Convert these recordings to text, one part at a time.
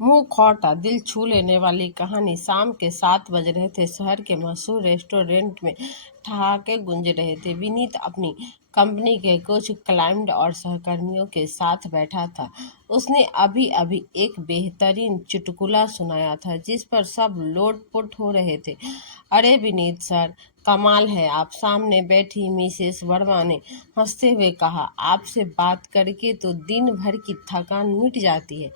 मुंह खोटा दिल छू लेने वाली कहानी। शाम के 7 बज रहे थे। शहर के मशहूर रेस्टोरेंट में ठहाके गूंज रहे थे। विनीत अपनी कंपनी के कुछ क्लाइंट और सहकर्मियों के साथ बैठा था। उसने अभी अभी एक बेहतरीन चुटकुला सुनाया था जिस पर सब लोटपोट हो रहे थे। अरे विनीत सर, कमाल है आप। सामने बैठी मिसेस वर्मा ने हंसते हुए कहा। आपसे बात करके तो दिन भर की थकान मिट जाती है।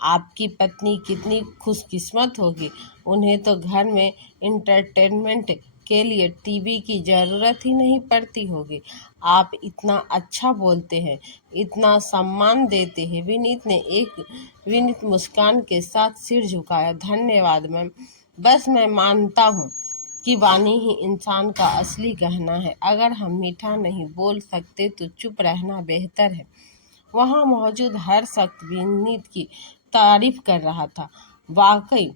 आपकी पत्नी कितनी खुशकिस्मत होगी। उन्हें तो घर में इंटरटेनमेंट के लिए टीवी की ज़रूरत ही नहीं पड़ती होगी। आप इतना अच्छा बोलते हैं, इतना सम्मान देते हैं। विनीत ने एक विनीत मुस्कान के साथ सिर झुकाया। धन्यवाद मैम। बस मैं मानता हूँ कि वाणी ही इंसान का असली गहना है। अगर हम मीठा नहीं बोल सकते तो चुप रहना बेहतर है। वहाँ मौजूद हर शख्स विनीत की तारीफ कर रहा था। वाकई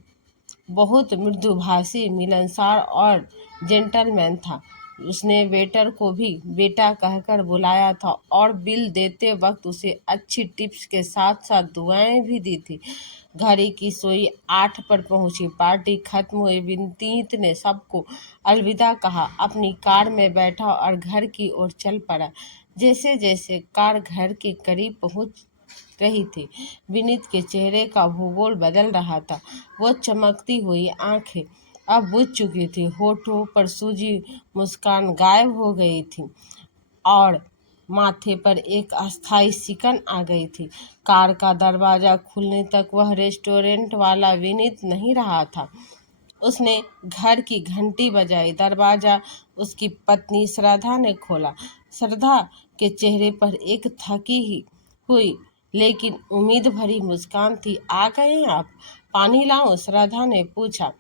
बहुत मृदुभाषी, मिलनसार और जेंटलमैन था। उसने वेटर को भी बेटा कहकर बुलाया था और बिल देते वक्त उसे अच्छी टिप्स के साथ साथ दुआएं भी दी थी। घड़ी की सुई 8 पर पहुंची। पार्टी खत्म हुई। विनीत ने सबको अलविदा कहा, अपनी कार में बैठा और घर की ओर चल पड़ा। जैसे जैसे कार घर के करीब पहुंच रही थी, विनीत के चेहरे का भूगोल बदल रहा था। वो चमकती हुई आंखें अब बुझ चुकी थी। होठों पर सूजी मुस्कान गायब हो गई थी और माथे पर एक अस्थाई सिकन आ गई थी। कार का दरवाजा खुलने तक वह रेस्टोरेंट वाला विनीत नहीं रहा था। उसने घर की घंटी बजाई। दरवाजा उसकी पत्नी श्रद्धा ने खोला। श्रद्धा के चेहरे पर एक थकी ही हुई लेकिन उम्मीद भरी मुस्कान थी। आ गए आप? पानी लाऊं? श्रद्धा ने पूछा।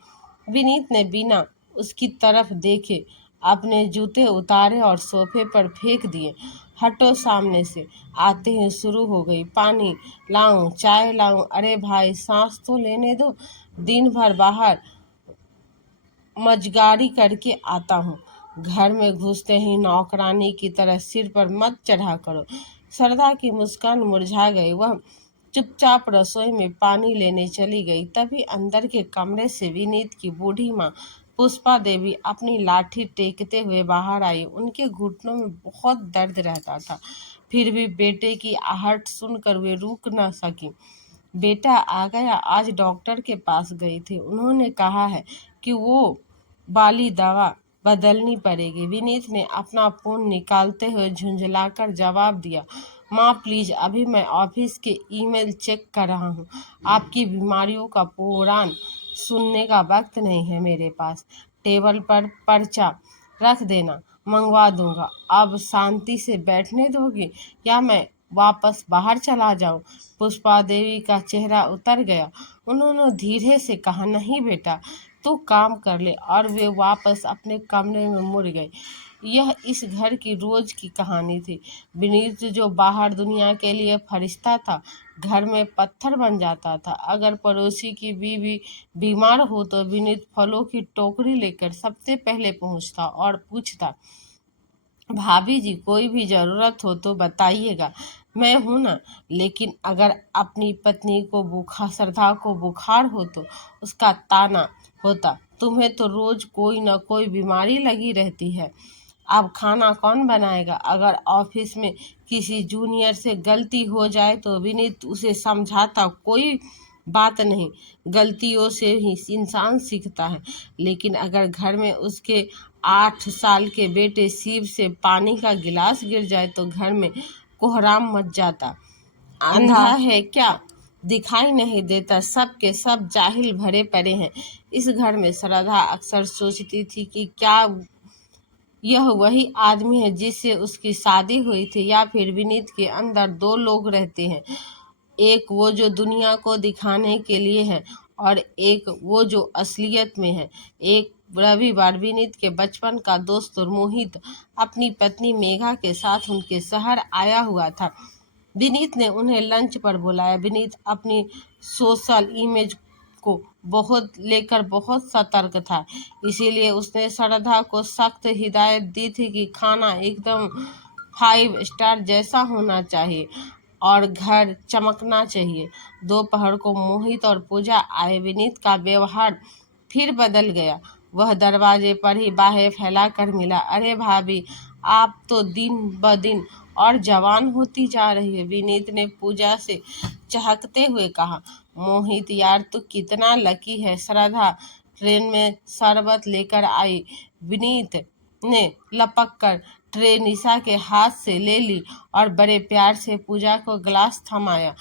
विनीत ने बिना उसकी तरफ देखे अपने जूते उतारे और सोफे पर फेंक दिए। हटो सामने से। आते ही शुरू हो गई। पानी लाऊं? चाय लाऊं? अरे भाई सांस तो लेने दो। दिन भर बाहर मजगारी करके आता हूँ। घर में घुसते ही नौकरानी की तरह सिर पर मत चढ़ा करो। श्रद्धा की मुस्कान मुरझा गई। वह चुपचाप रसोई में पानी लेने चली गई। तभी अंदर के कमरे से विनीत की बूढ़ी माँ पुष्पा देवी अपनी लाठी टेकते हुए बाहर आई। उनके घुटनों में बहुत दर्द रहता था, फिर भी बेटे की आहट सुनकर वे रुक न सकी। बेटा आ गया। आज डॉक्टर के पास गई थी। उन्होंने कहा है कि वो वाली दवा बदलनी पड़ेगी। विनीत ने अपना फोन निकालते हुए झुंझलाकर जवाब दिया। माँ प्लीज, अभी मैं ऑफिस के ईमेल चेक कर रहा हूँ। आपकी बीमारियों का पुराण सुनने का वक्त नहीं है मेरे पास। टेबल पर पर्चा रख देना, मंगवा दूंगा। अब शांति से बैठने दोगे या मैं वापस बाहर चला जाऊं? पुष्पा देवी का चेहरा उतर गया। उन्होंने धीरे से कहा, नहीं बेटा, तू काम कर ले। और वे वापस अपने कमरे में मुड़ गए। यह इस घर की रोज की कहानी थी। विनीत जो बाहर दुनिया के लिए फरिश्ता था, घर में पत्थर बन जाता था। अगर पड़ोसी की बीवी बीमार हो तो विनीत फलों की टोकरी लेकर सबसे पहले पहुंचता और पूछता, भाभी जी कोई भी ज़रूरत हो तो बताइएगा, मैं हूं ना। लेकिन अगर अपनी पत्नी को श्रद्धा को बुखार हो तो उसका ताना होता, तुम्हें तो रोज कोई ना कोई बीमारी लगी रहती है, अब खाना कौन बनाएगा। अगर ऑफिस में किसी जूनियर से गलती हो जाए तो विनीत उसे समझाता, कोई बात नहीं, गलतियों से ही इंसान सीखता है। लेकिन अगर घर में उसके 8 साल के बेटे शिव से पानी का गिलास गिर जाए तो घर में कोहराम मच जाता। अंधा है क्या, दिखाई नहीं देता, सब के सब जाहिल भरे पड़े हैं इस घर में। श्रद्धा अक्सर सोचती थी कि क्या यह वही आदमी है जिससे उसकी शादी हुई थी, या फिर विनीत के अंदर दो लोग रहते हैं, एक वो जो दुनिया को दिखाने के लिए है और एक वो जो असलियत में है। एक रविवार विनीत के बचपन का दोस्त मोहित अपनी पत्नी मेघा के साथ उनके शहर आया हुआ था। विनीत ने उन्हें लंच पर बुलाया। विनीत अपनी सोशल इमेज को बहुत सतर्क था, इसीलिए उसने श्रद्धा को सख्त हिदायत दी थी कि खाना एकदम 5 स्टार जैसा होना चाहिए। और घर चमकना चाहिए। दोपहर को मोहित और पूजा आए। विनीत का व्यवहार फिर बदल गया। वह दरवाजे पर ही बाहें फैलाकर मिला। अरे भाभी, आप तो दिन ब दिन और जवान होती जा रही है, विनीत ने पूजा से चहकते हुए कहा। मोहित, यार तू कितना लकी है। श्रद्धा ट्रेन में शरबत लेकर आई। विनीत ने लपक कर ट्रे निशा के हाथ से ले ली और बड़े प्यार से पूजा को गिलास थमाया।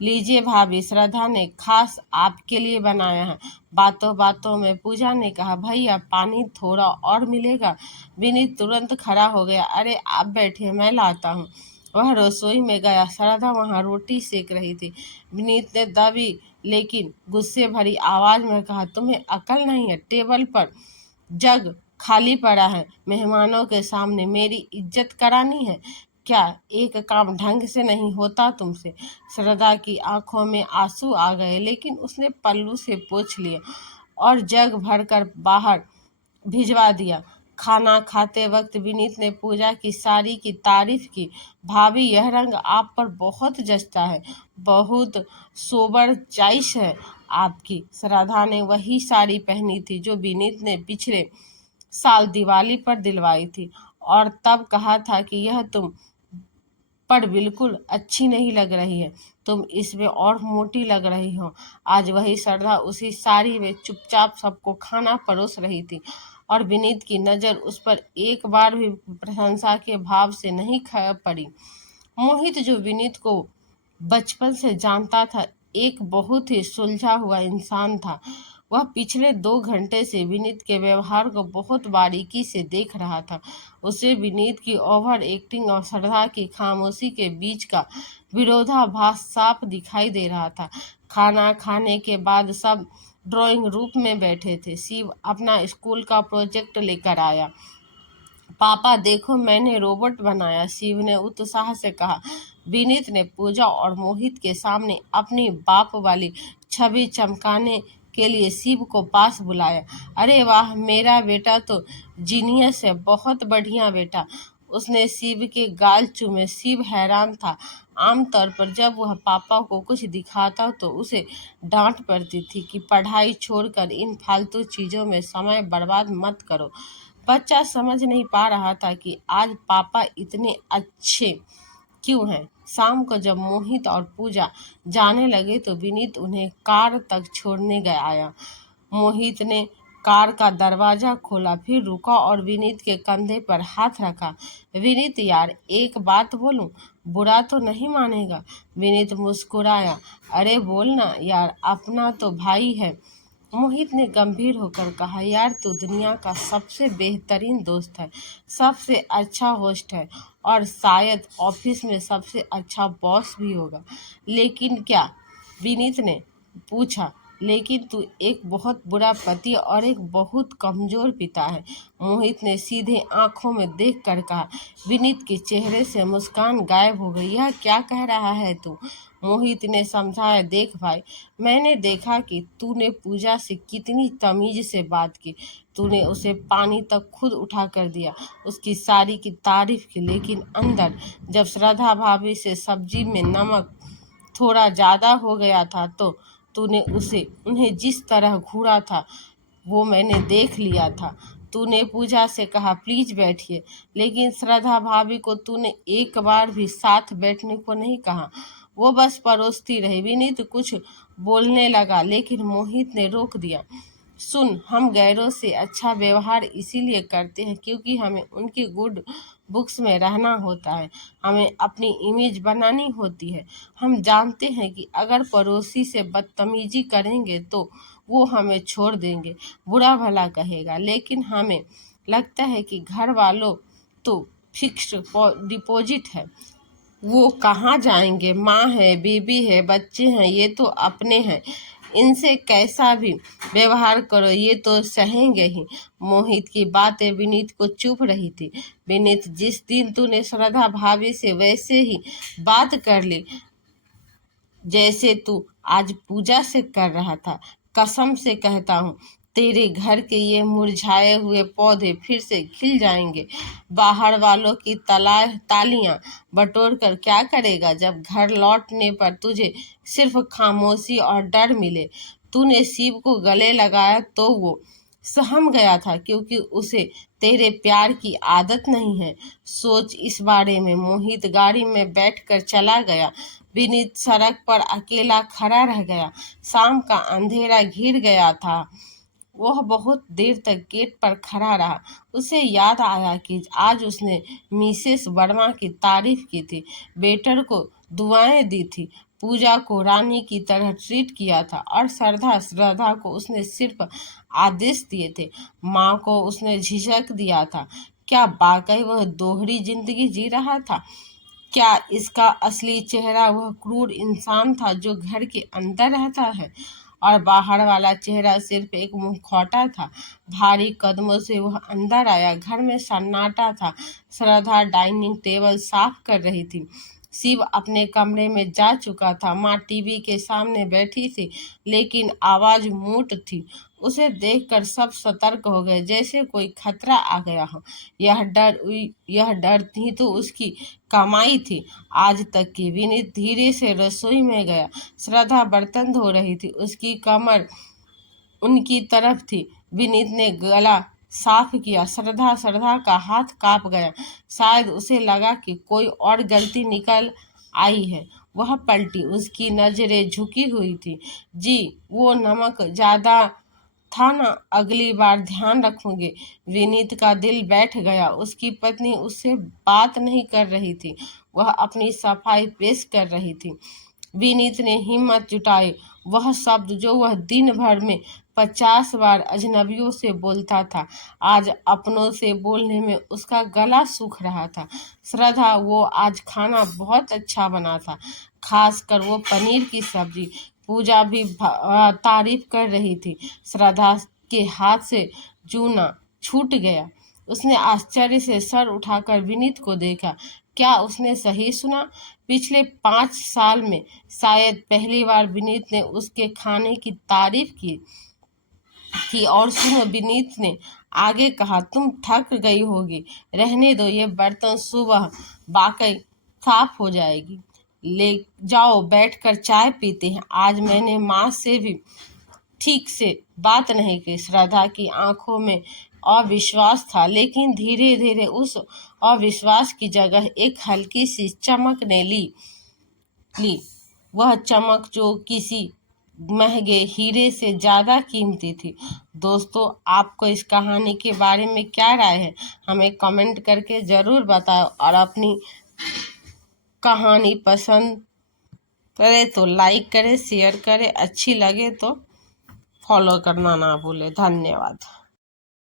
लीजिए भाभी, श्रद्धा ने खास आपके लिए बनाया है। बातों बातों में पूजा ने कहा, भैया पानी थोड़ा और मिलेगा। विनीत तुरंत खड़ा हो गया। अरे आप बैठिए, मैं लाता हूँ। वह रसोई में गया। श्रद्धा वहाँ रोटी सेक रही थी। विनीत ने दबी लेकिन गुस्से भरी आवाज में कहा, तुम्हें अकल नहीं है? टेबल पर जग खाली पड़ा है, मेहमानों के सामने मेरी इज्जत करानी है क्या? एक काम ढंग से नहीं होता तुमसे? श्रद्धा की आंखों में आंसू आ गए, लेकिन उसने पल्लू से पोंछ लिया और जग भरकर बाहर भिजवा दिया। खाना खाते वक्त विनीत ने पूजा की साड़ी की तारीफ की। भाभी, यह रंग आप पर बहुत जचता है, बहुत सोबर चॉइस है आपकी। श्रद्धा ने वही साड़ी पहनी थी जो विनीत ने पिछले साल दिवाली पर दिलवाई थी और तब कहा था कि यह तुम पर बिल्कुल अच्छी नहीं लग रही है, तुम इसमें और मोटी लग रही हो। आज वही श्रद्धा उसी साड़ी में चुपचाप सबको खाना परोस रही थी और विनीत की नज़र उस पर एक बार भी प्रशंसा के भाव से नहीं पड़ी। मोहित, जो विनीत को बचपन से जानता था, एक बहुत ही सुलझा हुआ इंसान था। वह पिछले 2 घंटे से विनीत के व्यवहार को बहुत बारीकी से देख रहा था। उसे विनीत की ओवर एक्टिंग और श्रद्धा की खामोशी के बीच का विरोधाभास साफ दिखाई दे रहा था। खाना खाने के बाद सब ड्राइंग रूम में बैठे थे। शिव अपना स्कूल का प्रोजेक्ट लेकर आया। पापा देखो, मैंने रोबोट बनाया, शिव ने उत्साह से कहा। विनीत ने पूजा और मोहित के सामने अपनी बाप वाली छवि चमकाने के लिए शिव को पास बुलाया। अरे वाह, मेरा बेटा तो जीनियस है, बहुत बढ़िया बेटा। उसने शिव के गाल चूमे। शिव हैरान था। आमतौर पर जब वह पापा को कुछ दिखाता तो उसे डांट पड़ती थी कि पढ़ाई छोड़कर इन फालतू चीज़ों में समय बर्बाद मत करो। बच्चा समझ नहीं पा रहा था कि आज पापा इतने अच्छे क्यों हैं। शाम को जब मोहित और पूजा जाने लगे तो विनीत उन्हें कार तक छोड़ने आया। मोहित ने कार का दरवाजा खोला, फिर रुका और विनीत के कंधे पर हाथ रखा। विनीत, यार एक बात बोलूं, बुरा तो नहीं मानेगा? विनीत मुस्कुराया। अरे बोलना यार, अपना तो भाई है। मोहित ने गंभीर होकर कहा, यार तू दुनिया का सबसे बेहतरीन दोस्त है, सबसे अच्छा होस्ट है और शायद ऑफिस में सबसे अच्छा बॉस भी होगा। लेकिन क्या? विनीत ने पूछा। लेकिन तू एक बहुत बुरा पति और एक बहुत कमजोर पिता है, मोहित ने सीधे आंखों में देखकर कहा। विनीत के चेहरे से मुस्कान गायब हो गई। यह क्या कह रहा है तू? मोहित ने समझाया, देख भाई, मैंने देखा कि तूने पूजा से कितनी तमीज से बात की। तूने उसे पानी तक खुद उठा कर दिया, उसकी साड़ी की तारीफ की, लेकिन अंदर जब श्रद्धा भाभी से सब्जी में नमक थोड़ा ज़्यादा हो गया था तो तूने उन्हें जिस तरह घूरा था वो मैंने देख लिया था। तूने पूजा से कहा, प्लीज बैठिए, लेकिन श्रद्धा भाभी को तूने एक बार भी साथ बैठने को नहीं कहा, वो बस परोसती रही। विनीत कुछ बोलने लगा लेकिन मोहित ने रोक दिया। सुन, हम गैरों से अच्छा व्यवहार इसीलिए करते हैं क्योंकि हमें उनकी गुड बुक्स में रहना होता है, हमें अपनी इमेज बनानी होती है। हम जानते हैं कि अगर पड़ोसी से बदतमीजी करेंगे तो वो हमें छोड़ देंगे, बुरा भला कहेगा, लेकिन हमें लगता है कि घर वालों तो फिक्स्ड डिपॉजिट है, वो कहाँ जाएंगे, माँ है, बीबी है, बच्चे हैं, ये तो अपने हैं, इनसे कैसा भी व्यवहार करो ये तो सहेंगे ही। मोहित की बातें विनीत को चुभ रही थी। विनीत, जिस दिन तूने श्रद्धा भाभी से वैसे ही बात कर ली जैसे तू आज पूजा से कर रहा था, कसम से कहता हूँ तेरे घर के ये मुरझाए हुए पौधे फिर से खिल जाएंगे। बाहर वालों की तालियां बटोर कर क्या करेगा जब घर लौटने पर तुझे सिर्फ खामोशी और डर मिले। तूने शिव को गले लगाया तो वो सहम गया था क्योंकि उसे तेरे प्यार की आदत नहीं है। सोच इस बारे में। मोहित गाड़ी में बैठकर चला गया। विनीत सड़क पर अकेला खड़ा रह गया। शाम का अंधेरा घिर गया था। वह बहुत देर तक गेट पर खड़ा रहा। उसे याद आया कि आज उसने मिसेस वर्मा की तारीफ की थी, वेटर को दुआएं दी थी, पूजा को रानी की तरह ट्रीट किया था और श्रद्धा को उसने सिर्फ आदेश दिए थे। माँ को उसने झिझक दिया था। क्या वाकई वह दोहरी जिंदगी जी रहा था? क्या इसका असली चेहरा वह क्रूर इंसान था जो घर के अंदर रहता है और बाहर वाला चेहरा सिर्फ एक मुखौटा था? भारी कदमों से वह अंदर आया। घर में सन्नाटा था। श्रद्धा डाइनिंग टेबल साफ कर रही थी। शिव अपने कमरे में जा चुका था। माँ टीवी के सामने बैठी थी लेकिन आवाज मूट थी। उसे देखकर सब सतर्क हो गए जैसे कोई खतरा आ गया हो। यह डर ही तो उसकी कमाई थी आज तक की। विनीत धीरे से रसोई में गया। श्रद्धा बर्तन धो रही थी। उसकी कमर उनकी तरफ थी। विनीत ने गला साफ किया। श्रद्धा का हाथ कांप गया। शायद उसे लगा कि कोई और गलती निकल आई है। वह पलटी। उसकी नजरें झुकी हुई थी। जी, वो नमक ज्यादा था ना, अगली बार ध्यान रखूंगी। विनीत का दिल बैठ गया। उसकी पत्नी उससे बात नहीं कर रही थी, वह अपनी सफाई पेश कर रही थी। विनीत ने हिम्मत जुटाई। वह शब्द जो वह दिन भर में 50 बार अजनबियों से बोलता था, आज अपनों से बोलने में उसका गला सूख रहा था। श्रद्धा, वो आज खाना बहुत अच्छा बना था, खासकर वो पनीर की सब्जी। पूजा भी तारीफ कर रही थी। श्रद्धा के हाथ से जूना छूट गया। उसने आश्चर्य से सर उठाकर विनीत को देखा। क्या उसने सही सुना? पिछले 5 साल में शायद पहली बार विनीत ने उसके खाने की तारीफ की थी। और सुनो, विनीत ने आगे कहा, तुम थक गई होगी, रहने दो, ये बर्तन सुबह बाकी साफ हो जाएगी। ले जाओ, बैठकर चाय पीते हैं। आज मैंने माँ से भी ठीक से बात नहीं की। श्रद्धा की आंखों में अविश्वास था लेकिन धीरे धीरे उस अविश्वास की जगह एक हल्की सी चमक ने ली। वह चमक जो किसी महंगे हीरे से ज्यादा कीमती थी। दोस्तों, आपको इस कहानी के बारे में क्या राय है? हमें कमेंट करके जरूर बताओ और अपनी कहानी पसंद करें तो लाइक करें, शेयर करें, अच्छी लगे तो फॉलो करना ना भूलें। धन्यवाद।